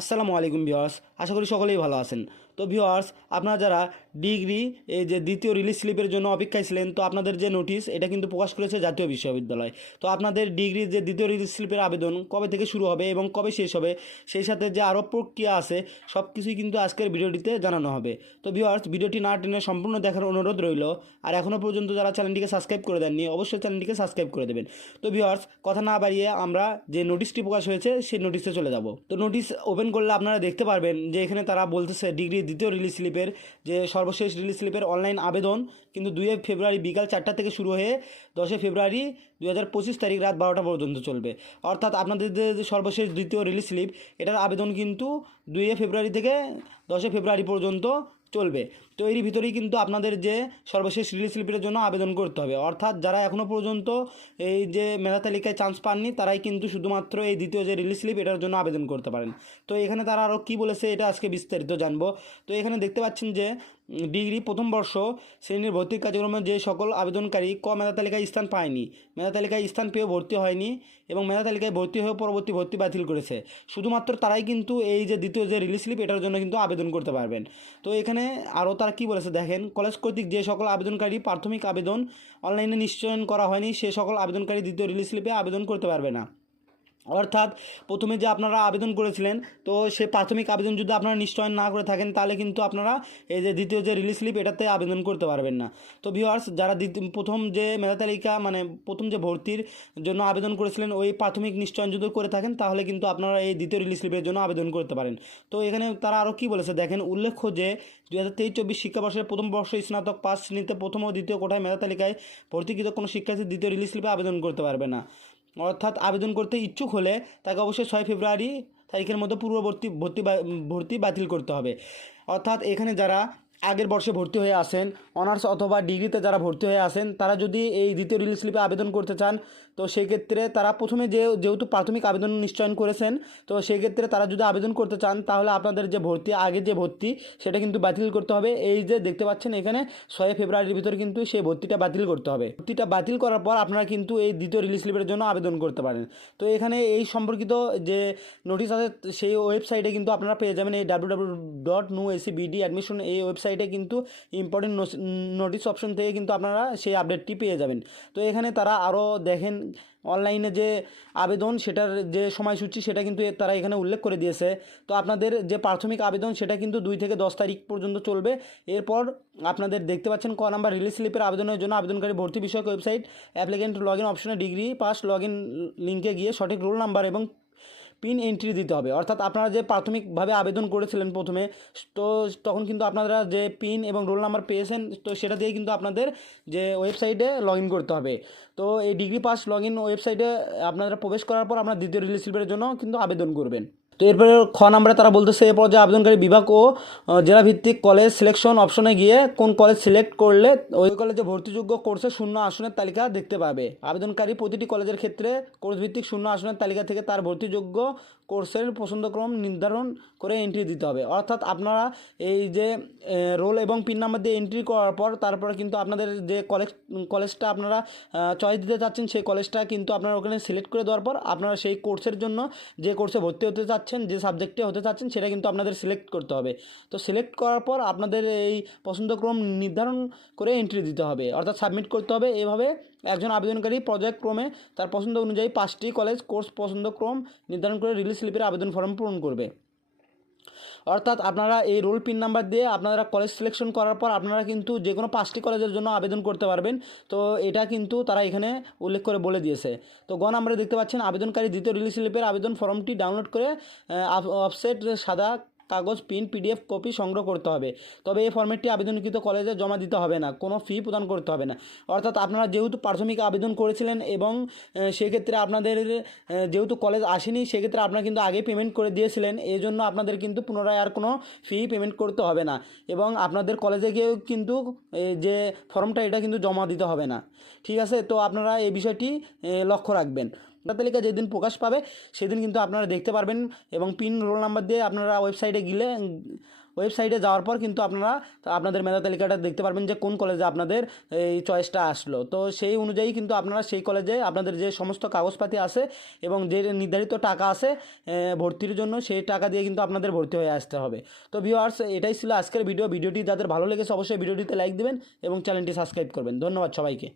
আসসালামু আলাইকুম ভিওয়ার্স আশা করি সকলেই ভালো আছেন। তো ভিওয়ার্স আপনারা যারা ডিগ্রি এই যে দ্বিতীয় রিলিজ স্লিপের জন্য অপেক্ষায় ছিলেন, তো আপনাদের যে নোটিশ এটা কিন্তু প্রকাশ করেছে জাতীয় বিশ্ববিদ্যালয়। তো আপনাদের ডিগ্রির যে দ্বিতীয় রিলিজ স্লিপের আবেদন, কবে থেকে শুরু হবে এবং কবে শেষ হবে, সেই সাথে যে আরও প্রক্রিয়া আছে সব কিছুই কিন্তু আজকের ভিডিওটিতে জানানো হবে। তো ভিওয়ার্স ভিডিওটি না টেনে সম্পূর্ণ দেখার অনুরোধ রইল, আর এখনও পর্যন্ত যারা চ্যানেলটিকে সাবস্ক্রাইব করে দেননি, অবশ্যই চ্যানেলটিকে সাবস্ক্রাইব করে দেবেন। তো ভিওয়ার্স কথা না বাড়িয়ে আমরা যে নোটিশটি প্রকাশ হয়েছে, সেই নোটিশে চলে যাব। তো নোটিশ ওপেন করলে আপনারা দেখতে পারবেন যে এখানে তারা বলতেছে ডিগ্রি দ্বিতীয় রিলিজ স্লিপের যে সর্বশেষ রিলিজ স্লিপের অনলাইন আবেদন কিন্তু দুই ফেব্রুয়ারি বিকাল চারটা থেকে শুরু হয়ে দশে ফেব্রুয়ারি দু হাজার পঁচিশ তারিখ রাত বারোটা পর্যন্ত চলবে। অর্থাৎ আপনাদের যে সর্বশেষ দ্বিতীয় রিলিজ স্লিপ এটার আবেদন কিন্তু দুই ফেব্রুয়ারি থেকে দশে ফেব্রুয়ারি পর্যন্ত চলবে। তো এরই ভিতরেই কিন্তু আপনাদের যে সর্বশেষ স্লিপের জন্য আবেদন করতে হবে। অর্থাৎ যারা এখনও পর্যন্ত এই যে মেধা তালিকায় চান্স পাননি, তারাই কিন্তু শুধুমাত্র এই দ্বিতীয় যে রিলিজ স্লিপ এটার জন্য আবেদন করতে পারেন। তো এখানে তারা আরও কী বলেছে, এটা আজকে বিস্তারিত জানব। তো এখানে দেখতে পাচ্ছেন যে ডিগ্রি প্রথম বর্ষ শ্রেণির ভর্তি কার্যক্রমে যে সকল আবেদনকারী ক মেধা তালিকায় স্থান পায়নি, মেধা তালিকায় স্থান পেয়েও ভর্তি হয়নি এবং মেধা তালিকায় ভর্তি হয়ে পরবর্তী ভর্তি বাতিল করেছে। শুধুমাত্র তারাই কিন্তু এই যে দ্বিতীয় যে রিলিজ স্লিপ এটার জন্য কিন্তু আবেদন করতে পারবেন। তো এখানে আরও তারা কী বলেছে দেখেন, কলেজ কর্তৃক যে সকল আবেদনকারী প্রাথমিক আবেদন অনলাইনে নিশ্চয়ন করা হয়নি, সে সকল আবেদনকারী দ্বিতীয় রিলিজ স্লিপে আবেদন করতে পারবে না। অর্থাৎ প্রথমে যে আপনারা আবেদন করেছিলেন, তো সে প্রাথমিক আবেদন যদি আপনারা নিশ্চয়ন না করে থাকেন, তাহলে কিন্তু আপনারা এই যে দ্বিতীয় যে রিলিজ স্লিপ এটাতে আবেদন করতে পারবেন না। তো ভিউয়ার্স যারা প্রথম যে মেধা তালিকা মানে প্রথম যে ভর্তির জন্য আবেদন করেছিলেন, ওই প্রাথমিক নিশ্চয়ন যদি করে থাকেন, তাহলে কিন্তু আপনারা এই দ্বিতীয় রিলিজ স্লিপের জন্য আবেদন করতে পারেন। তো এখানে তারা আরও কী বলেছে? দেখেন, উল্লেখ্য যে দু হাজার তেইশ চব্বিশ শিক্ষাবর্ষের প্রথম বর্ষ স্নাতক পাস শ্রেণীতে প্রথম ও দ্বিতীয় কোঠায় মেধা তালিকায় ভর্তিকৃত কোনো শিক্ষার্থী দ্বিতীয় রিলিজ স্লিপে আবেদন করতে পারবে না। অর্থাৎ আবেদন করতে ইচ্ছুক হলে তাকে অবশ্যই ছয় ফেব্রুয়ারি তারিখের মধ্যে পূর্ববর্তী ভর্তি ভর্তি বাতিল করতে হবে। অর্থাৎ এখানে যারা আগের বর্ষে ভর্তি হয়ে আসেন। অনার্স অথবা ডিগ্রিতে যারা ভর্তি হয়ে আসেন, তারা যদি এই দ্বিতীয় রিলিজ স্লিপে আবেদন করতে চান, তো সেক্ষেত্রে তারা প্রথমে যে, যেহেতু প্রাথমিক আবেদন নিশ্চয়ন করেছেন, তো সেক্ষেত্রে তারা যদি আবেদন করতে চান, তাহলে আপনাদের যে ভর্তি, আগে যে ভর্তি, সেটা কিন্তু বাতিল করতে হবে। এই যে দেখতে পাচ্ছেন এখানে, ছয় ফেব্রুয়ারির ভিতরে কিন্তু সেই ভর্তিটা বাতিল করতে হবে। ভর্তিটা বাতিল করার পর আপনারা কিন্তু এই দ্বিতীয় রিলিজ স্লিপের জন্য আবেদন করতে পারেন। তো এখানে এই সম্পর্কিত যে নোটিশ আছে, সেই ওয়েবসাইটে কিন্তু আপনারা পেয়ে যাবেন এই W W dot nu AC BD admission এই ওয়েবসাইটে কিন্তু ইম্পর্টেন্ট নোটিস অপশন থেকে কিন্তু আপনারা সেই আপডেটটি পেয়ে যাবেন। তো এখানে তারা আরও দেখেন অনলাইনে যে আবেদন সেটার যে সময়সূচি সেটা কিন্তু তারা এখানে উল্লেখ করে দিয়েছে। তো আপনাদের যে প্রাথমিক আবেদন সেটা কিন্তু দুই থেকে দশ তারিখ পর্যন্ত চলবে। এরপর আপনাদের দেখতে পাচ্ছেন ক নাম্বার রিলিজ স্লিপের আবেদনের জন্য আবেদনকারী ভর্তি বিষয়ক ওয়েবসাইট অ্যাপ্লিকেন্ট লগ ইন অপশনে ডিগ্রি পাস লগ ইন লিঙ্কে গিয়ে সঠিক রোল নাম্বার এবং পিন এন্ট্রি দিতে হবে। অর্থাৎ আপনারা যে প্রাথমিকভাবে আবেদন করেছিলেন প্রথমে, তো তখন কিন্তু আপনারা যে পিন এবং রোল নাম্বার পেয়েছেন, তো সেটা দিয়ে কিন্তু আপনাদের যে ওয়েবসাইটে লগ ইন করতে হবে। তো এই ডিগ্রি পাস লগ ইন ওয়েবসাইটে আপনারা প্রবেশ করার পর আপনার দ্বিতীয় রিলিজ স্লিপের জন্য কিন্তু আবেদন করবেন। তো এরপরে খ নাম্বারে তারা বলতেছে, এরপর যে আবেদনকারী বিভাগ ও জেলা জেলাভিত্তিক কলেজ সিলেকশন অপশনে গিয়ে কোন কলেজ সিলেক্ট করলে ওই কলেজে ভর্তিযোগ্য কোর্সে শূন্য আসনের তালিকা দেখতে পাবে। আবেদনকারী প্রতিটি কলেজের ক্ষেত্রে কোর্স ভিত্তিক শূন্য আসনের তালিকা থেকে তার ভর্তিযোগ্য কোর্সের পছন্দক্রম নির্ধারণ করে এন্ট্রি দিতে হবে। অর্থাৎ আপনারা এই যে রোল এবং পিন নাম্বার দিয়ে এন্ট্রি করার পর তারপরে কিন্তু আপনাদের যে কলেজ কলেজটা আপনারা চয়েস দিতে চাচ্ছেন, সেই কলেজটা কিন্তু আপনারা ওখানে সিলেক্ট করে দেওয়ার পর আপনারা সেই কোর্সের জন্য যে কোর্সে ভর্তি হতে চাচ্ছেন, যে সাবজেক্টে হতে চাচ্ছেন, সেটা কিন্তু আপনাদের সিলেক্ট করতে হবে। তো সিলেক্ট করার পর আপনাদের এই পছন্দক্রম নির্ধারণ করে এন্ট্রি দিতে হবে। অর্থাৎ সাবমিট করতে হবে। এভাবে একজন আবেদনকারী পর্যায়ক্রমে তার পছন্দ অনুযায়ী পাঁচটি কলেজ কোর্স পছন্দক্রম নির্ধারণ করে রিলিজ স্লিপের আবেদন ফর্ম পূরণ করবে। অর্থাৎ আপনারা এই রোল পিন নাম্বার দিয়ে আপনারা কলেজ সিলেকশন করার পর আপনারা কিন্তু যে কোনো পাঁচটি কলেজের জন্য আবেদন করতে পারবেন। তো এটা কিন্তু তারা এখানে উল্লেখ করে বলে দিয়েছে। তো গ নাম্বারে দেখতে পাচ্ছেন, আবেদনকারী দ্বিতীয় রিলিজ স্লিপের আবেদন ফর্মটি ডাউনলোড করে অফসেট সাদা কাগজ প্রিন্ট পিডিএফ কপি সংগ্রহ করতে হবে। তবে এই ফর্মেটটি আবেদনকৃত কলেজে জমা দিতে হবে না, কোনো ফি প্রদান করতে হবে না। অর্থাৎ আপনারা যেহেতু প্রাথমিক আবেদন করেছিলেন এবং সেক্ষেত্রে আপনাদের যেহেতু কলেজ আসেনি, সেক্ষেত্রে আপনারা কিন্তু আগে পেমেন্ট করে দিয়েছিলেন। এই জন্য আপনাদের কিন্তু পুনরায় আর কোনো ফি পেমেন্ট করতে হবে না এবং আপনাদের কলেজে গিয়েও কিন্তু যে ফর্মটা এটা কিন্তু জমা দিতে হবে না। ঠিক আছে? তো আপনারা এই বিষয়টি লক্ষ্য রাখবেন। ভোটার তালিকা যেদিন প্রকাশ পাবে, সেদিন কিন্তু আপনারা দেখতে পারবেন এবং পিন রোল নাম্বার দিয়ে আপনারা ওয়েবসাইটে গেলে ওয়েবসাইটে যাওয়ার পর কিন্তু আপনারা আপনাদের মেধা তালিকাটা দেখতে পারবেন যে কোন কলেজে আপনাদের এই চয়েসটা আসলো। তো সেই অনুযায়ী কিন্তু আপনারা সেই কলেজে আপনাদের যে সমস্ত কাগজপাতি আছে এবং যে নির্ধারিত টাকা আছে ভর্তির জন্য সেই টাকা দিয়ে কিন্তু আপনাদের ভর্তি হয়ে আসতে হবে। তো ভিউয়ার্স এটাই ছিল আজকের ভিডিও ভিডিওটি যাদের ভালো লেগেছে অবশ্যই ভিডিওটিতে লাইক দিবেন এবং চ্যানেলটি সাবস্ক্রাইব করবেন। ধন্যবাদ সবাইকে।